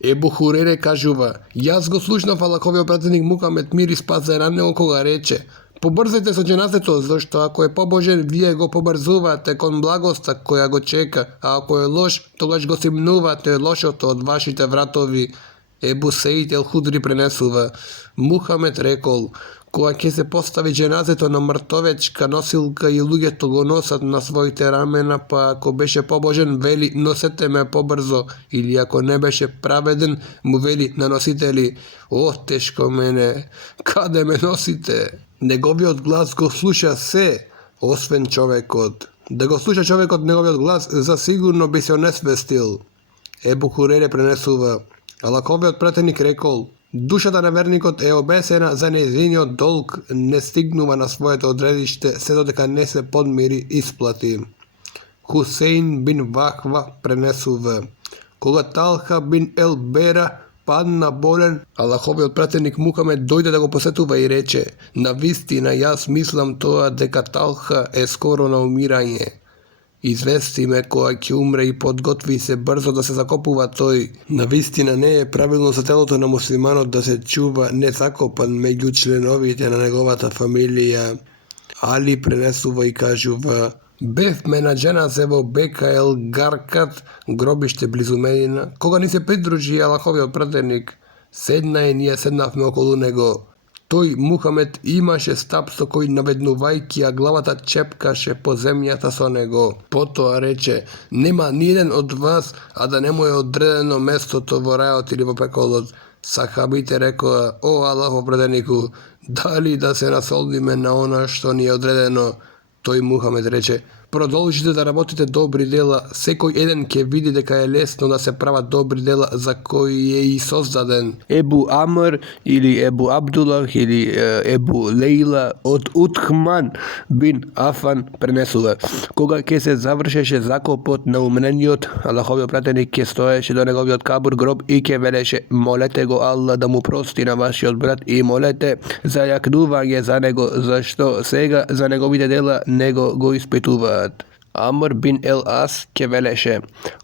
Ebu Hurere kažuva, jaz go slušnав Allahovio pratjenik Muhamed mir i spas za raneo koga reče, pobrzajte sa dženazetom, zašto ako je pobožen, vi go pobrzuvate kon blagosta koja go čeka, a ako je loš, togaž go simnuvate, lošo to odvašite vratovi. Ebu Sejid el Hudri prenesuva, Muhamed rekol, koja ke se postavi dženazeto na mrtovečka nosilka i luge to go nosat na svojite ramena, pa ako beše pobožen, veli nosete me pobrzo, ili ako ne beše praveden, mu veli na nositeli, o teško mene, kade me nosite? Negoviot glas go sluša se, osven čovekot. Da go sluša čovekot negoviot glas, zasigurno bi se onesvestil. Ebu Hurere prenesuva, Allahoviot pratjenik rekol, dušata nevernikot je obesena za neizvinio dolg ne stignuva na svoje odredište sve dodeka ne se podmiri isplati. Husein bin Vahva prenesuva, koga Talha bin El Bera padna bolen, Allahoviot pratjenik Muhamed dojde da go posetuva i reče, na vistina jaz mislim to deka Talha je skoro na umiranje. Izvesti me koja će umre i podgotvi se brzo da se zakopuva toj. Navistina ne je pravilno za teloto na muslimano da se čuva nezakopan među členovite na negovata familija. Ali prenesuva i kažuva, bev me na dženazevo Beka el Garkat, grobište blizu Medina, koga ni se pridruži Allahovio pratjenik, sedna je nije sednav me okolo nego. Той Мухамед имаше стапсо кој наведнувајќи, а главата чепкаше по земјата со него. Потоа рече, нема ниеден од вас, а да не му е одредено местото во рајот или во пеколот. Сахабите рекоа, о Аллахов пратенику, дали да се насолдиме на она што ни е одредено? Тој Мухамед рече, продолжите да работите добри дела, секој еден ќе види дека е лесно да се прават добри дела за кои е и создаден. Ебу Амр или Ебу Абдулах или Ебу Лейла од Утхман бин Афан пренесува. Кога ќе се завршеше закопот на умрениот, Аллаховиот пратеник ќе стоеше до неговиот кабур гроб и ќе велеше, молете го Аллах да му прости на вашиот брат и молете за јакнување за него, зашто сега за неговите дела него го испитува. Амр бин Ел Ас ќе велеше,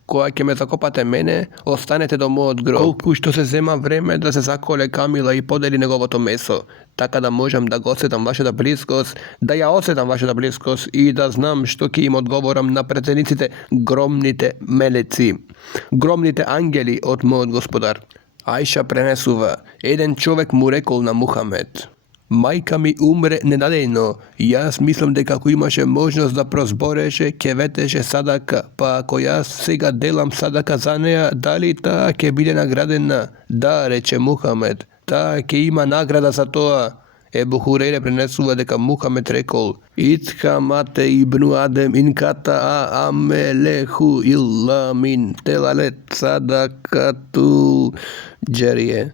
кога ќе ме закопате мене, останете до мојот гроб, колку што се зема време да се заколе камила и подели неговото месо, така да можам да го осетам вашата близкост, да ја осетам вашата близкост и да знам што ќе им одговорам на претениците громните мелеци, громните ангели од мојот господар. Ајша пренесува, еден човек му рекол на Мухамед, мајка ми умре ненадејно, јас мислам дека ако имаше можност да прозбореше, ќе ветеше садака, па ако јас сега делам садака за неја, дали таа ќе биде наградена? Да, рече Мухамед, таа ќе има награда за тоа. Ебу Хурейре пренесува дека Мухамед рекол, Итха мате ибну Адем инката а амелеху илла мин телалет садакатул джерие.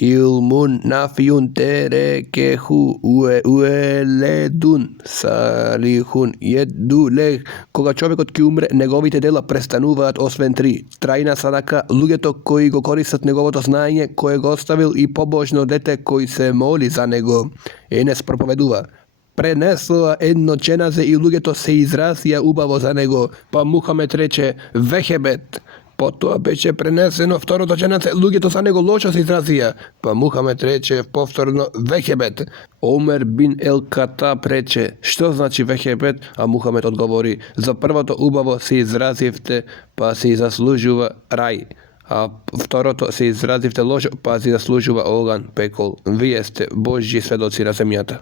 Ilmun nafiun terekehu ueledun salihun jeduleh. Кога човекот ќе умре, неговите дела престануваат освен три. Трајна садака, луѓето кои го користат неговото знаење, кое го оставил и побожно дете кој се моли за него. Енес проповедува. Пренесоа едно ченазе и луѓето се изразија убаво за него, па Мухамед рече, вехебет. Потоа беше пренесено второто ченаце, луѓето за него лошо се изразија, па Мухамед рече повторно вехебет. Омер бин Ел Катаб рече, што значи вехебет, а Мухамед одговори, за првото убаво се изразивте, па се заслужува рај, а второто се изразивте лошо, па се заслужува оган, пекол. Вие сте Божји сведоци на земјата.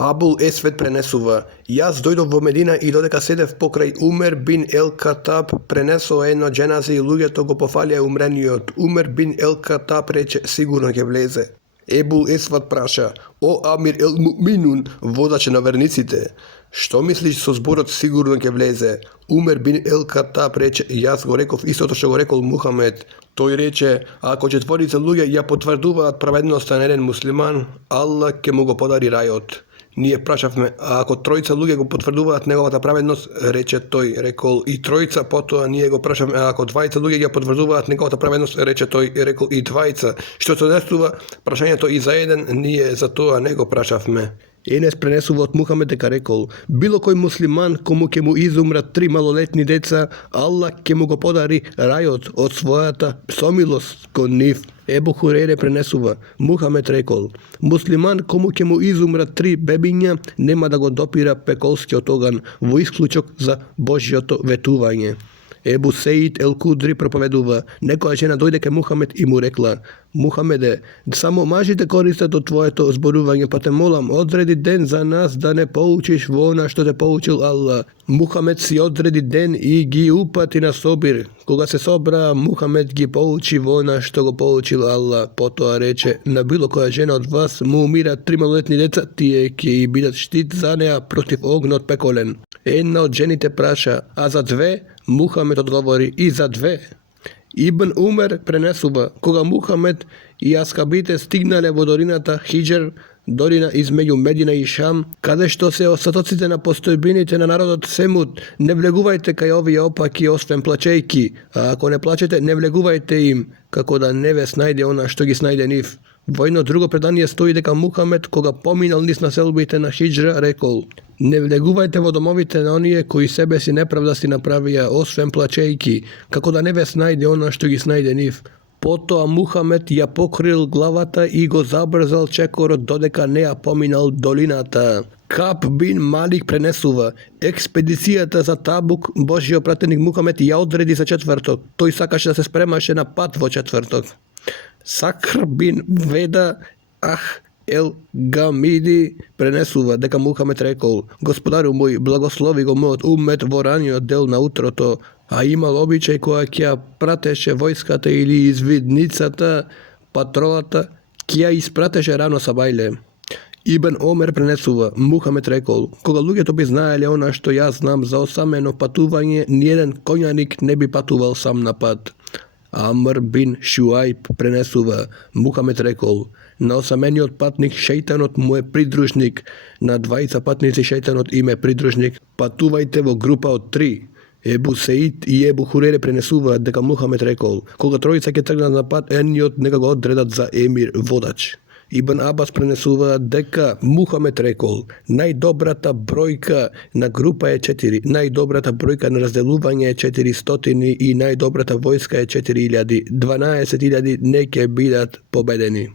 Абул Есвет пренесува, јас дојдов во Медина и додека седев покрај Умер бин Ел Катаб, пренесо едно дженазе и луѓето го пофалија умрениот. Умер бин Ел Катаб рече, сигурно ќе влезе. Ебул Есват праша, о Амир ел Муминун, водаче на верниците, што мислиш со зборот сигурно ќе влезе? Умер бин Ел Катаб рече, јас го реков истото што го рекол Мухамед. Тој рече, ако четворица луѓе ја потврдуваат праведноста на еден муслиман, Аллах ќе му го подари рајот. Ние прашавме, а ако тројца луѓе го потврдуваат неговата праведност, рече тој, рекол и тројца, потоа ние го прашавме, а ако двајца луѓе ја потврдуваат неговата праведност, рече тој, рекол и двајца. Што се десува, прашањето и за еден, ние за тоа не го прашавме. Enes prenesува od Muhammed дека рекол: било кој муслиман кому ќе му изумрат 3 малолетни деца, Аллах ќе му го подари рајот од својата сомилост кон нив. Ебу Хурейре пренесува: Мухамед рекол: муслиман кому ќе му изумрат 3 бебиња, нема да го допира пеколскиот оган, во исклучок за Божјото ветување. Ебу Сеид ел Кудри проповедува: некоја жена дојде кај Мухамед и му рекла: Мухамеде, само мажите користат од твоето зборување, па те молам, одреди ден за нас да не поучиш во она што те поучил Аллах. Мухамед си одреди ден и ги упати на собир. Кога се собра, Мухамед ги поучи во она што го поучил Аллах. Потоа рече: на било која жена од вас му умират 3 малолетни деца, тие ќе и бидат штит за неа против огнот пеколен. Една од жените праша: а за 2? Мухамед одговори: и за 2. Ибн Умер пренесува: кога Мухамед и аскабите стигнале во долината Хиџр, долина измеѓу Медина и Шам, каде што се остатоците на постојбините на народот Семуд, не влегувајте кај овие опаки освен плачејки, а ако не плачете, не влегувајте им, како да не ве снајде она што ги снајде нив. Во едно друго предание стои дека Мухамед, кога поминал низ населбите на Хиџра, рекол: не влегувајте во домовите на оние кои себе си неправда си направија, освен плачејки, како да не ве снајде она што ги снајде нив. Потоа Мухамед ја покрил главата и го забрзал чекорот додека не ја поминал долината. Каб бин Малик пренесува: експедицијата за Табук Божјиот пратеник Мухамед ја одреди за четврток. Тој сакаше да се спремаше на пат во четврток. Сакр бин Веда ел Гамиди пренесува дека Мухамед рекол: Господару мој, благослови го мојот умет во раниот дел на утрото, а имал обичај која ќе пратеше војската или извидницата, патролата, ќе ја испратеше рано сабајле. Ибн Омер пренесува: Мухамед рекол: кога луѓето би знаеле она што јас знам за осамено патување, ниеден коњаник не би патувал сам на пат. Амр бин Шуајб пренесува: Мухамед рекол: на осамениот патник шејтанот му е придружник, на 20 патници шејтанот им е придружник, патувајте во група од 3. Ебу Сеид и Ебу Хурейре пренесуваат дека Мухамед рекол: кога тројца ќе тргнат на пат, едниот нека го одредат за емир водач. Ибн Абас пренесува дека Мухамед рекол: најдобрата бројка на група е 4, најдобрата бројка на разделување е 400 и најдобрата војска е 4000, 12.000 не ќе бидат победени.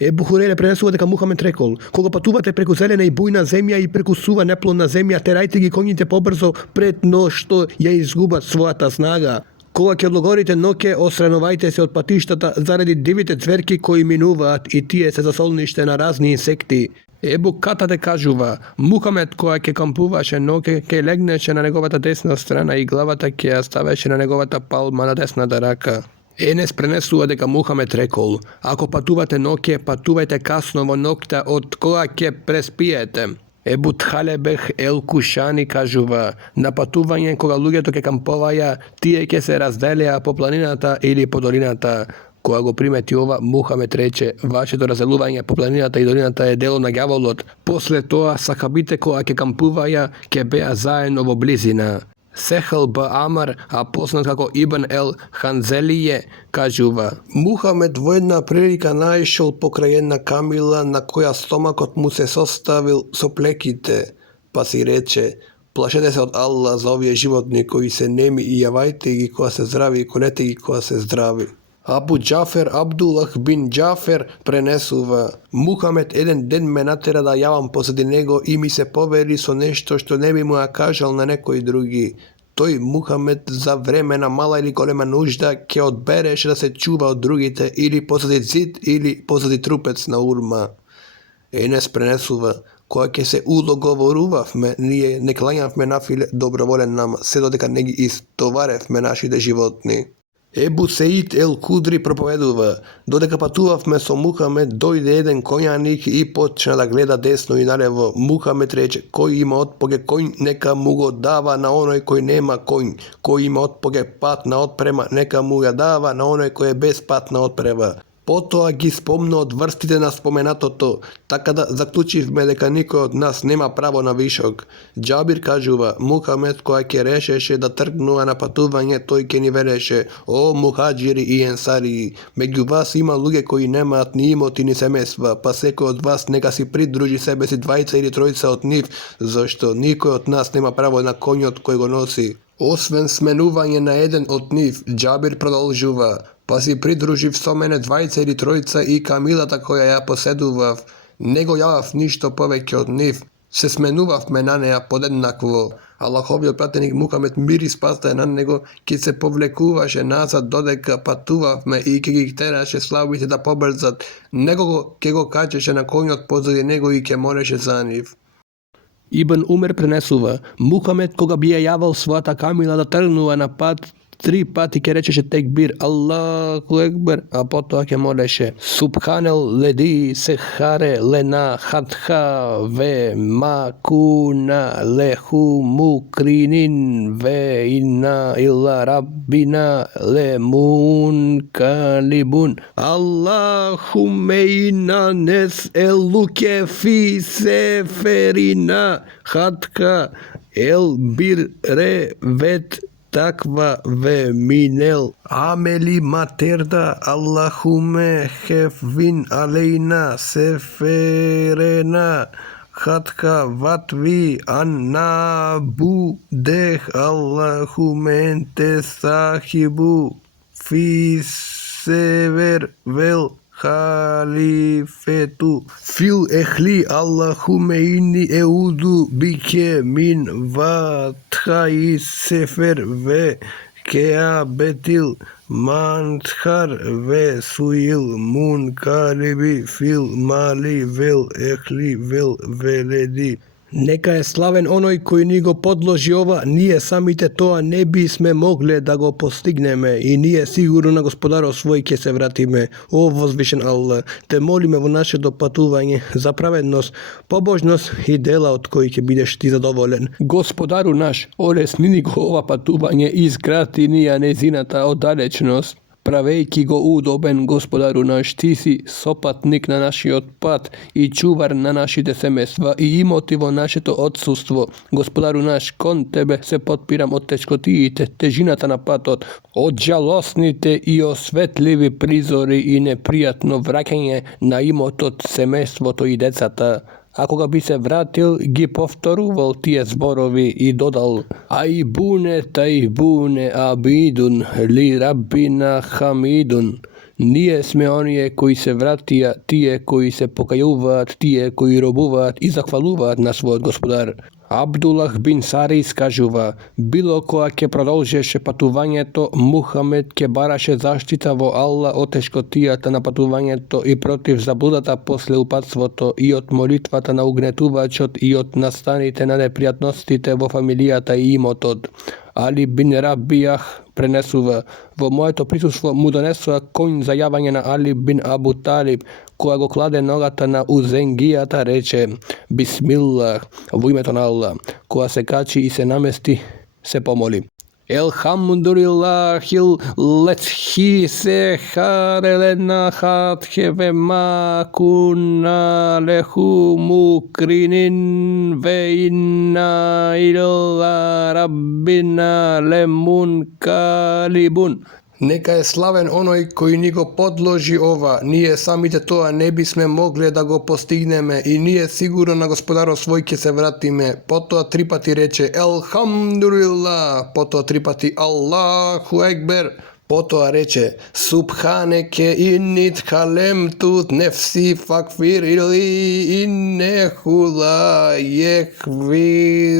Ебу Хурейре пренесува дека Мухамед рекол: кога патувате преку зелена и бујна земја и преку сува неплодна земја, терајте ги коњите побрзо пред но што ја изгубат својата снага. Кога ќе одлогорите ноќе, осранувајте се од патиштата заради дивите цверки кои минуваат и тие се за солниште на разни инсекти. Ебу Катаде кажува: Мухамед кога ќе кампуваше ноќе, ќе легнеше на неговата десна страна и главата ќе ја ставеше на неговата палма на десната рака. Енес пренесува дека Мухамед рекол: ако патувате ноќе, патувајте касно во ноќта од кога ќе преспиете. Ебу Тхалебех ел Кушани кажува: на патување кога луѓето ќе кампуваја, тие ќе се разделеа по планината или по долината. Кога го примети ова, Мухамед рече: вашето разделување по планината и долината е дело на ѓаволот. После тоа сахабите кога ќе кампуваја, ќе беа заедно во близина. Сехал Б. Амар, а познат како Ибн ел Ханзелије, кажува: Мухамед во една прилика наишол покрај една камила на која стомакот му се составил со плеките, па си рече: плашете се од Аллах за овие животни кои се неми и јавајте ги кога се здрави и конете ги кога се здрави. Абу Џафер Абдулах бин Џафер пренесува: Мухамед еден ден ме натера да јавам позади него и ми се повери со нешто што не би му ја кажал на некои други. Тој Мухамед за време на мала или голема нужда ќе одбереше да се чува од другите или позади зид или позади трупец на урма. Енес пренесува: кога ќе се удоговорувавме, ние не клањавме нафиле доброволен намаз, се додека не ги истоваревме нашите животни. Ебу Сеид ел Кудри проповедува: додека патувавме со Мухамед, дојде еден коњаник и почна да гледа десно и налево. Мухамед рече: кој има отпоге коњ, нека му го дава на оној кој нема коњ. Кој има отпоге патна отпрема, нека му ја дава на оној кој е без патна отпрема. Потоа ги спомна од врстите на споменатото, така да заклучивме дека никој од нас нема право на вишок. Џабир кажува, Мухамед која ќе решеше да тргнува на патување, тој ќе ни велеше: о мухаџири и енсари, меѓу вас има луѓе кои немаат ни имоти ни семејства, па секој од вас нека си придружи себе си двајца или тројца од нив, зашто никој од нас нема право на коњот кој го носи. Освен сменување на еден од нив, Џабир продолжува, па си придружив со мене двајца или тројца и камилата која ја поседував, не го јавав ништо повеќе од нив, се сменувавме на неа подеднакво. Аллаховиот пратеник Мухамед, мир и спас да е на него, ќе се повлекуваше назад додека патувавме и ќе ги тераше слабите да побрзат, него ќе го качеше на коњот позади него и ќе молеше за нив. Ибн Умер пренесува, Мухамед кога би ја јавал својата камила да тргнува на пат, 3 пати ќе речеше текбир, Аллаху екбер, а потоа ќе молеше Субханел леди сехаре лена хатха ве ма куна леху мукринин ве инна илла раббина ле мункалибун. Аллахуме инна нес елуке фи сеферина хатха ел бир ре вет таква ве минел амели матерда Аллахуме хефвин алейна сеферена хатка ватви анна будех Аллахуме енте сахибу фи север вел халифету фил ехли Аллахуме inni еуду бике мин ватхаи сефер ве кеа бетил мантхар ве суил мункалиби фил мали вел ехли вел веледи. Нека е славен оној кој ни го подложи ова, ние самите тоа не бисме могле да го постигнеме и ние сигурно на Господарот свој ќе се вратиме. О возвишен Аллах, те молиме во нашето патување за праведност, побожност и дела од кои ќе бидеш ти задоволен. Господару наш, олесни ни го ова патување и скрати ни ја незината оддалечност. Правејќи го удобен, Господару наш, ти си сопатник на нашиот пат и чувар на нашите семејства и имоти во нашето отсуство. Господару наш, кон тебе се потпирам од тешкотиите, тежината на патот, од жалосните и осветливи призори и непријатно враќање на имотот, семејството и децата. А кога би се вратил, ги повторувал тие зборови и додал: Ајбуне тајбуне абидун ли раббина хамидун. Ние сме оние кои се вратија, тие кои се покајуваат, тие кои робуваат и захвалуваат на својот Господар. Абдулах бин Сари скажува, било која ќе продолжеше патувањето, Мухамед ќе бараше заштита во Аллах од тешкотијата на патувањето и против заблудата после упатството и од молитвата на угнетувачот и од настаните на непријатностите во фамилијата и имотот. Али бин Рабијах пренесува, во моето присуство му донесува конј за јавање на Али бин Абу Талиб, која го кладе ногата на узенгијата, рече Бисмиллах, во името на Аллах, која се качи и се намести, се помоли. Елхамдулиллахил летхи се харелена хатхе ве ма куна леху мукринин ве инна илла раббина лемун калибун. Нека е славен оној кој ни го подложи ова, ние самите тоа не бисме могле да го постигнеме и ние сигурно на Господарот свој ќе се вратиме. Потоа 3 пати рече Елхамдулилlah, потоа 3 пати Аллаху екбер, потоа рече Субханеке иннит халемту нефси факфир или иннеху ла еквирухсе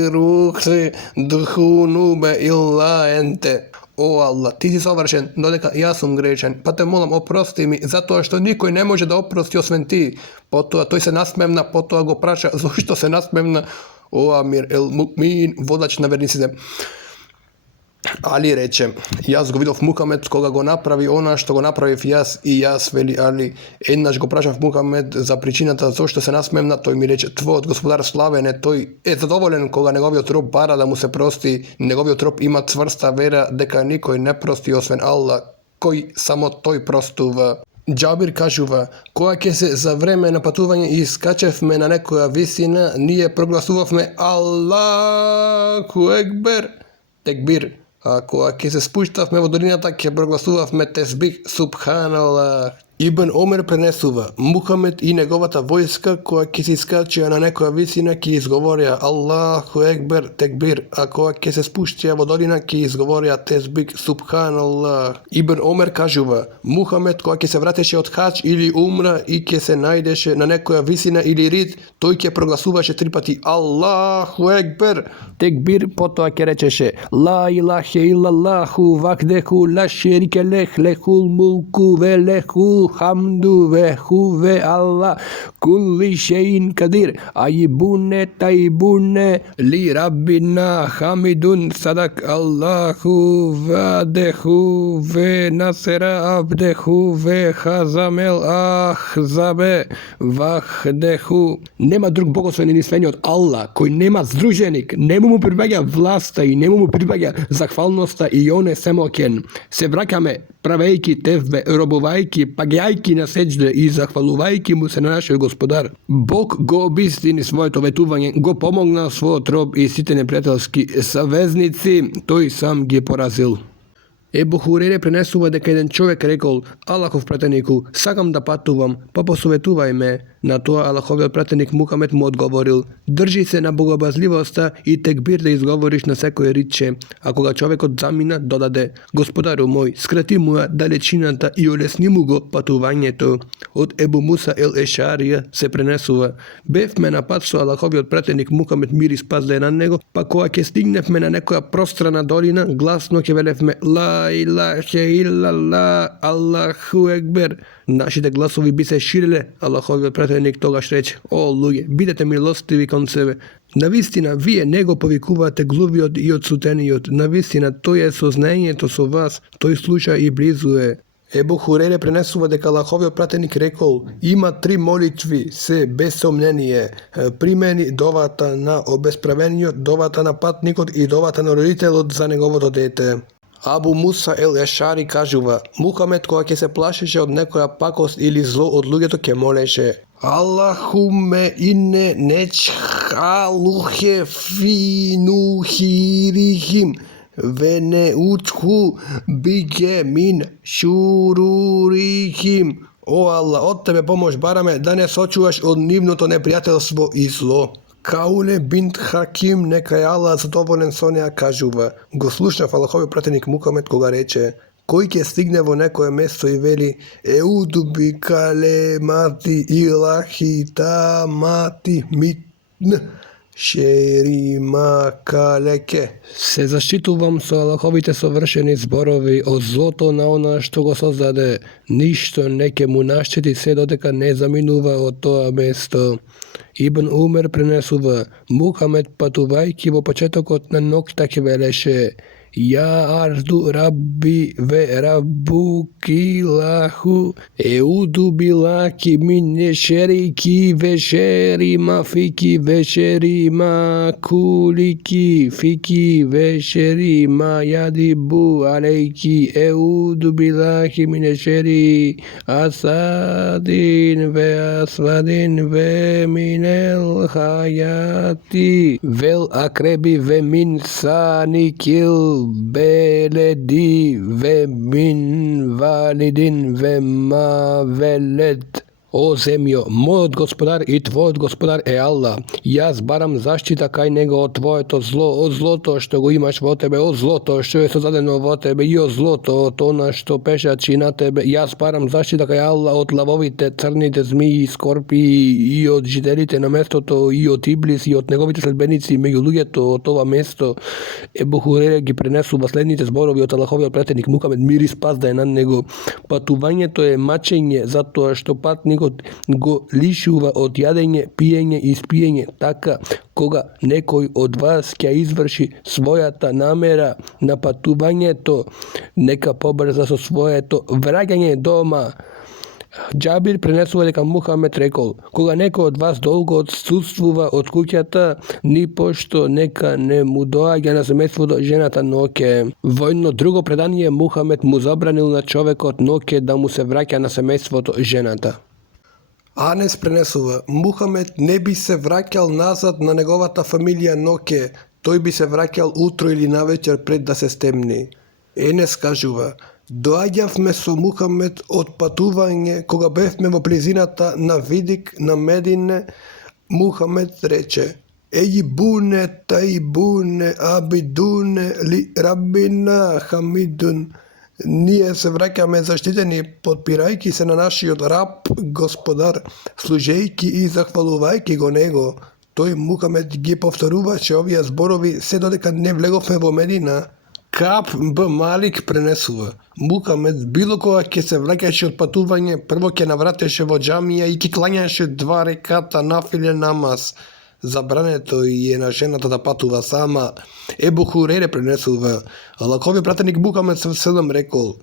дхунубе илла енте. О Аллах, ти си совршен, додека јас сум грешен, па те молам опрости ми, затоа што никој не може да опрости освен ти. Потоа тој се насмевна, потоа го праша, зошто се насмевна? О Амир ел Мукмин, водач на верниците. Али рече, јас го видов Мухамед кога го направи она што го направив јас и јас, вели Али, еднаш го прашав Мухамед за причината зошто се насмевна, тој ми рече, твојот Господар славен е, тој е задоволен кога неговиот роб бара да му се прости, неговиот роб има цврста вера дека никој не прости освен Аллах, кој само тој простува. Džabir kažuva, koja ke se za vreme na patuvanje iskačevme na nekoja visina, nije proglasuvavme Allahu Ekber, tekbir, a koja ke se spuštavme v dolinata, ke proglasuvavme tesbih Subhanallah. Ibn Omer prenesuva, Muhammed i njegovata vojska koja ke se iskačija na nekoja visina ki izgovorja Allahu Ekber, tekbir, a koja ke se spuštija v dolina ki izgovorja tesbih Subhanallah. Ibn Omer kažuva, Muhammed koja ke se vrateše od hač ili umra i ke se najdeše na nekoja visina ili rid, toj ke proglasuvaše tripati Allahu Ekber, tekbir, potom ke rečeše La ilahe illallahu vahdehu la šerike leh, lehul mulku ve lehul hamdu ve huve Allah kulli šein kadir ajibune tajibune li rabbina hamidun sadak Allahu vadehu ve nasera abdehu ve hazamel ahzabe vahdehu. Nema drug bogosloveni ni sveni od Allah, koji nema združenik, nemu mu pripada vlasta i nemu mu pripada zahvalnosta i one semokjen. Se vrakame pravejki tevbe, robovajki, pagajki na seđde i zahvaluvajki mu se na našoj gospodar. Bog go obistini svoje to vetuvanje, go pomogna svoj trob i site neprijateljski saveznici, to i sam je porazil. Ebu Hurere prenesuva da jedan čovjek rekao Allahov prateniku, sakam da patuvam, pa posovetuvaj me. Na to Allahov pratjenik Muhammed mu odgovoril, drži se na bogobazljivosta i tekbir da izgovoriš na sekoj riče. Ako ga čovjek od zamina dodade, gospodaru moj, skrati mu dalečinata i olesni mu go patuvanje to. Od Ebu Musa el Ešarija se prenesuva, bev me napad su Allahov pratjenik Muhammed mir i spas da je na nego, pa koja ke stignev me na nekoja prostrana dolina, glasno ke velev me La ilahe illallah, Allahu Ekber. Našite glasovi bi se širile, Allahov pratjenik toga reče, o luje, budete milostivi kon sebe. Navistina vije nego povikuvate gluviot i odsuteniot, navistina to je soznanje, to su vas, to je slučaj i blizu je. Ebu Hurere prenesuva da Allahov pratjenik rekao, ima 3 molitvi se bez somnjenije, primeni dovata na obespravenio, dovata na patnikot i dovata na roditelot za njegovo dete. Abu Musa el Ešari kažuva, Muhammed koja ke se plašeše od nekoja pakost ili zlo od lugeto ke moleše. Allahumme inne nečhaluhe finuhirihim ve ne uthu bige min šururihim. O Allah, od tebe pomoć barame da ne sočuvaš od nivnuto neprijateljstvo i zlo. Kaule bint Hakim, neka je Allah zadovoljen sonja kažuva. Go slušna Allahov pratjenik Muhammed koga reče, koji ke stigne vo nekoje mesto i veli Eudu bi kalemati ilahi tamati mitn šerima kaleke. Se zaštituvam su Allahovite savršeni zborovi od zloto na ona što go sozdade. Ništo neke mu naščeti sve doteka ne zaminuva od toa mesto. Ibn Umer prenesuva, Muhammed patuvajki vo početok od na noktak veleše. Ja ardu rabbi ve rabbuki lahu eudu bilaki min šeriki ve šerima fiki ve šerima kuliki fiki ve šerima jadibu alejki eudu bilaki min šeri asadin ve asvadin ve minel hayati vel akrebi ve min sanikil beledi ve min validin ve ma veled. O zemljo, moj gospodar i tvoj gospodar je Allah. Ja zbaram zaštita kaj nego od tvoje to zlo, od zloto što go imaš vo tebe, od zloto što je sazadeno vo tebe i od zloto od ona što pešači na tebe. Ja zbaram zaštita kaj Allah od lavovite, crnite, zmiji, skorpiji i od žitelite na mesto to i od iblis i od njegovite sledbenici među luje to od ova mesto. Ebu Hurere gi prenesu vaslednite zborovi od Allahov pratjenik Muhammed mir i spas da je na nego. Patuvanje to je mačenje zato što patnik go lišuva od jadenje, pijenje i spijenje, taka koga nekoj od vas kja izvrši svoja ta namera na patuvanje to, neka pobrza so svoje to vraganje doma. Džabir prenесува дека Мухамед рекол: кога некој од вас долго отсутствува од куќата, нипошто нека не му доаѓа на семејството жената ноќе. Во едно друго предание Мухамед му забранил на човекот ноќе да му се враќа на семејството жената. Анес пренесува: Мухамед не би се враќал назад на неговата фамилија ноќе, тој би се враќал утро или навечер пред да се стемни. Енес кажува: доаѓавме со Мухамед од патување, кога бевме во близината на Видик на Медине. Мухамед рече: Ејибуне, тајибуне, абидуне, ли раббина хамидун. Ние се враќаме заштитени, подпирајќи се на нашиот раб, господар, служејќи и захвалувајќи го него. Тој Мухамед ги повторуваше овие зборови се додека не влеговме во Медина. Каб Б. Малик пренесува: Мухамед било кога ќе се враќаше од патување, прво ќе навратеше во џамија и ќе клањаше 2 реката нафиле намаз. Забрането е на жената да патува сама. Ебу Хурере пренесува: Аллаховиот пратеник Мухамед ﷺ рекол: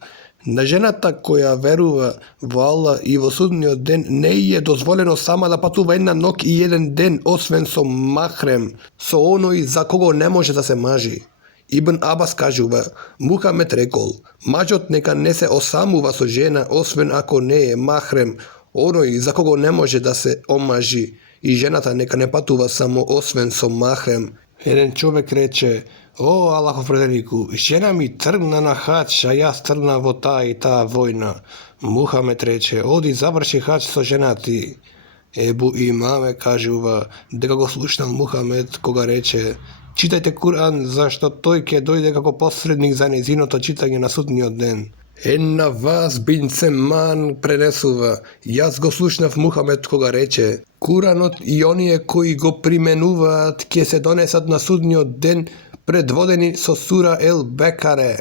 на жената која верува во Аллах и во судниот ден не е дозволено сама да патува една ноќ и еден ден, освен со махрем, со оној за кого не може да се мажи. Ибн Абас кажува: Мухамед рекол: мажот нека не се осамува со жена, освен ако не е махрем, оној за кого не може да се омажи, и жената нека не патува само освен со махрем. Еден човек рече: О, Аллахов пратенику, жена ми тргна на хач, а јас тргна во таа и таа војна. Мухамед рече: оди заврши хач со жена ти. Ебу Имаме кажува дека го слушнал Мухамед кога рече: читајте Куран, зашто тој ќе дојде како посредник за незиното читање на судниот ден. Енна Вас бин Семан пренесува: јас го слушнав Мухамед кога рече: Куранот и оние кои го применуваат ќе се донесат на судниот ден предводени со сура Ел Бекаре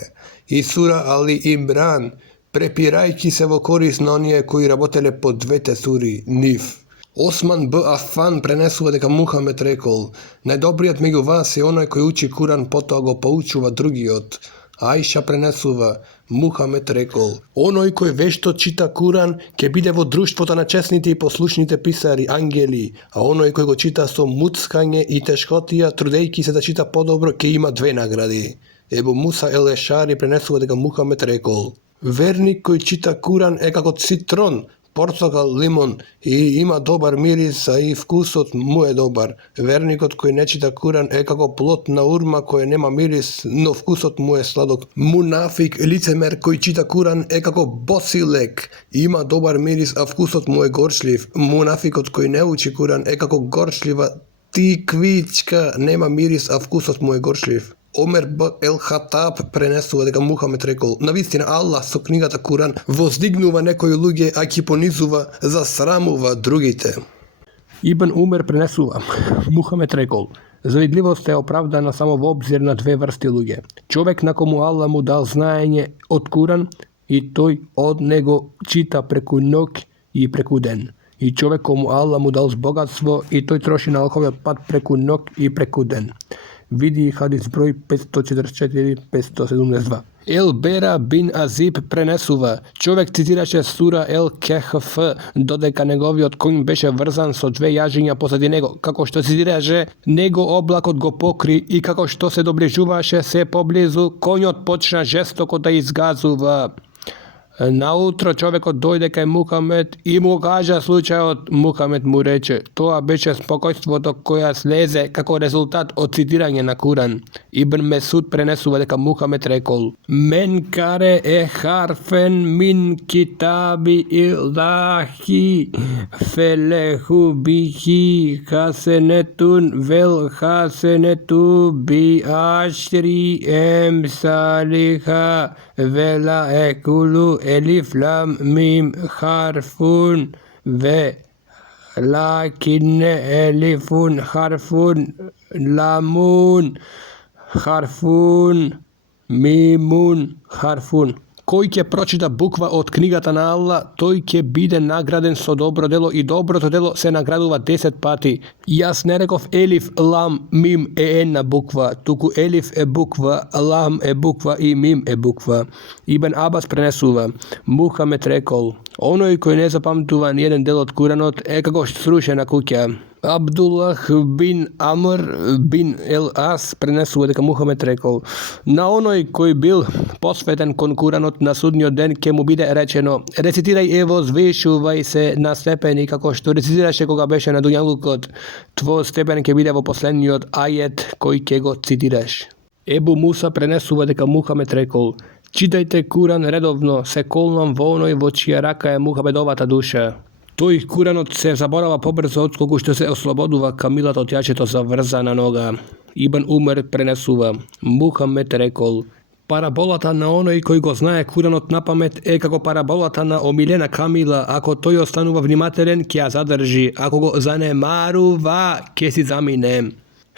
и сура Али Имран, препирајќи се во корис на оние кои работеле по двете сури нив. Осман Б. Афан пренесува дека Мухамед рекол: најдобриот меѓу вас е оној кој учи Куран, потоа го поучува другиот. Аиша пренесува: Мухамед рекол: оној кој вешто чита Куран ќе биде во друштвото на чесните и послушните писари, ангели, а оној кој го чита со муцкање и тешкотија, трудејќи се да чита подобро, ќе има 2 награди. Ебу Муса Ел Ешари пренесува дека Мухамед рекол: верник кој чита Куран е како цитрон, портокал, лимон и има добар мирис, а и вкусот му е добар. Верникот кој не чита Куран е како плод на урма кој нема мирис, но вкусот му е сладок. Мунафик, лицемер кој чита Куран е како босилек, има добар мирис, а вкусот му е горчлив. Мунафикот кој не учи Куран е како горчлива тиквичка, нема мирис, а вкусот му е горчлив. Омер Б. Ел Хатаб пренесува дека Мухамед рекол: навистина Аллах со книгата Куран воздигнува некои луѓе, а ќе понизува, засрамува другите. Ибн Умер пренесува: Мухамед рекол: завидливост е оправдана само во обзир на 2 врсти луѓе. Човек на кому Аллах му дал знаење од Куран и тој од него чита преку ноќ и преку ден. И човек кому Аллах му дал богатство и тој троши на Аллаховиот пат преку ноќ и преку ден. Види хадис број 544-572. Ел Бера бин Азиб пренесува: човек цитираше сура Ел Кехф додека неговиот коњ беше врзан со 2 јажиња позади него. Како што цитираше, него облакот го покри и како што се доближуваше се поблизу, коњот почна жестоко да изгазува. Наутро човекот дојде кај Мухамед и му кажа случајот. Мухамед му рече: тоа беше спокојството која слезе како резултат од цитирање на Куран. Ибн Месуд пренесува дека Мухамед рекол: мен каре е харфен мин китаби илахи фелеху бихи хасенетун вел хасенету би ашри емсалиха вела екулу Elif lam mim harfun ve lakin elifun harfun lamun harfun mimun harfun. Кој ќе прочита буква од книгата на Аллах, тој ќе биде награден со добро дело и доброто дело се наградува 10 пати. Јас не реков елиф, лам, мим е една буква, туку елиф е буква, лам е буква и мим е буква. Ибн Абас пренесува: Мухамед рекол: Onoj koji ne zapamtuva nijedan del od Kuranot, kako srušena kuća. Abdullah bin Amr bin El As prenesu da Muhammed rekao: na onoj koji bil posvetan kon Kuranot na sudnji den ke mu bide rečeno: recitiraj evo zvišuvaj se na stepeni kako što recitiraše koga beše na dunjalu kod tvoj stepen ke bide vo poslednji od ajet koji ke go citiraš. Ebu Musa prenesu da Muhammed rekao: čitajte Kuran redovno, se kolnom vonoj vo čija raka je Muhammedovata duša. To ih Kuranot se zaborava pobrzo odskoku što se osloboduva kamilat od jačeto zavrzana noga. Ibn Umar prenesuva: Muhammed rekol: parabolata na onoj koji go znaje Kuranot na pamet kako parabolata na omiljena kamila, ako to je ostanuva vnimateren kja zadrži, ako go zanemaruva kje si zamine.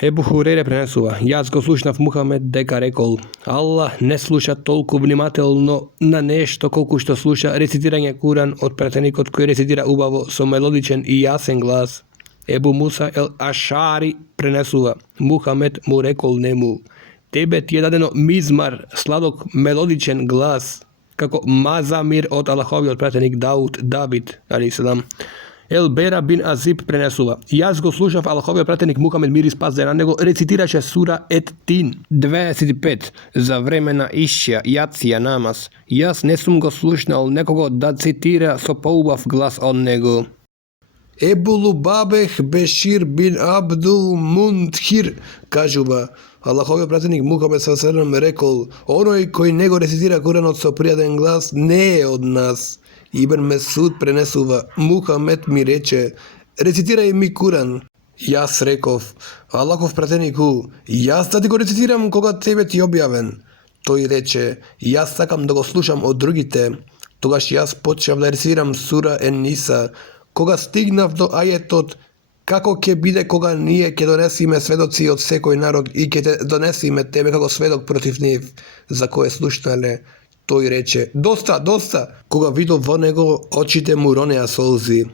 Ebu Hurere prenesuva: jaz go slušnav Muhammed deka rekol: Allah ne sluša toliko vnimatelno na nešto koliko što sluša recitiranje Kuran od pretenikot koji recitira ubavo so melodičen i jasen glas. Ebu Musa el Ašari prenesuva: Muhammed mu rekol nemu: tebe ti je dadeno mizmar, sladok melodičen glas, kako mazamir od Allahovi od pretenik David, ali salam. El Bera bin Azib prenesuva: jaz go slušav Allahovi pratenik Muhammed mir i spas na nego recitiraše sura Et-Tin 25 za vremena išća jacija namaz. Jaz ne sum go slušnal nekogo da citira so poubav glas od nego. Ebu Lubabeh Bešir bin Abdul Mundhir kažuva: Allahovi pratenik Muhammed s.a.v. rekol: onoj koji nego recitira Kuran od so prijaden glas ne je od nas. Ibn Mesud prenesuva: Muhammed mi reče: recitiraj mi Kuran. Jas rekov: Allahov prateniku, jaz da ti go recitiram koga tebe ti objaven. To i reče: jaz sakam da go slušam od drugite. Togaš jaz počev da recitiram sura En-Nisa, koga stignav do ajetot: kako ke bide koga nije ke donesi me svedoci od sekoj narod i ke te donesi me tebe kako svedok protiv njih, za koje slušnale. To i reče: dosta, koga vidio vo nego očite mu ronea solzi.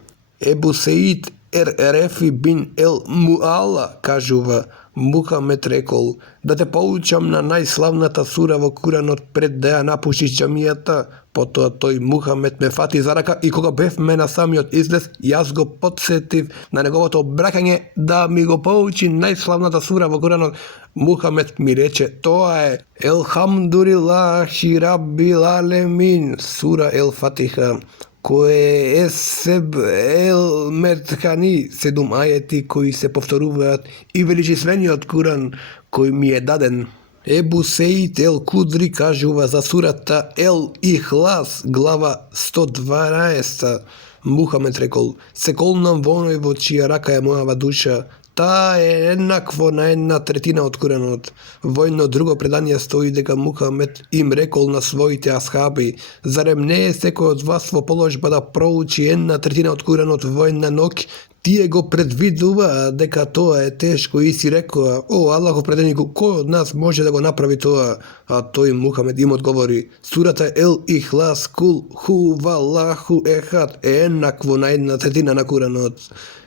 Ebu Seid Refi bin El Mu'ala kažuva: Muhammed rekol: da te poučam na najslavnata sura vo Kuranot pred da ja napušiš džamijata, poto toj Muhammed me fati za raka i koga bev me nasami od izles, jaz go podsjetiv na njegovo to brakanje da mi go pouči najslavnata sura vo Kuranot. Muhammed mi reče: to je Elhamdulillahi Rabbil Alemin, sura El Fatiha, koje Eseb El Medhani, 7 ajeti koji se povtoruvat i veličistveni od Kuran koji mi je daden. Ebu Seid El Kudri kažuva za surata El Ihlas, glava 112. Muhammed rekol: se kolnom vonoj vo čija raka je mojava duša, ta je jednakvo na 1/3 od Kuranot. Vojno drugo predanje stoji deka Muhammed im rekol na svojite ashabi: zarem ne je seko od vas vo položba da prouči 1/3 od Kuranot vojna nok, tije go predviduva deka to je teško i si rekao: o Allahov predaniku, ko od nas može da go napravi to? A to im Muhammed im odgovori: surata El Ihlas kul hu vallahu ehad jednakvo na 1/3 na Kuranot.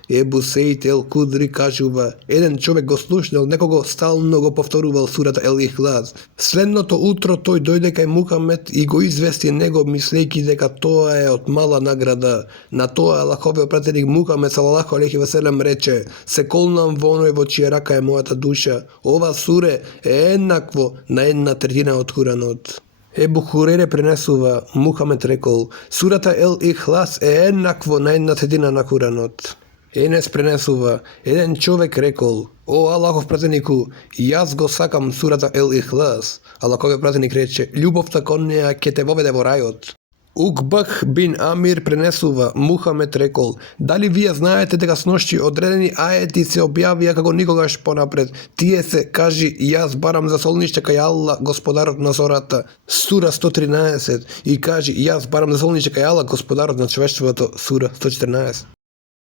Ebu Seid El Kudri kažuva: jedan čovjek go slušnal, nekogo stalno go povtoruval surata El Ihlas. Sledno to utro toj dojde kaj Muhammed i go izvesti nego mislejki deka to je od mala nagrada. Na to je Allahov pratenik Muhammed sallallahu alejhi ve sellem reče: se kolnam vonoj vo čija raka je moja ta duša, ova sure je jednakvo na 1/3 od Kuranot. Ebu Hurere prenesuva: Muhammed rekol: surata El Ihlas je jednakvo na 1/3 na Kuranot. Enes prenesuva: jedan čovjek rekol: o Allahov prateniku, jaz go sakam surata El Ihlas. Allahov pratenik reče: ljubov takonija ke te vovede vo rajot. Ukbah bin Amir prenesuva: Muhammed rekol: da li vi znajete da ga s nošći odredeni ajeti se objavija kako nikogaš ponapred, tije se kaži jaz baram za solnišće kaj Allah gospodar nazorata, sura 113, i kaži jaz baram za solnišće kaj Allah gospodar na čvešćevato, sura 114.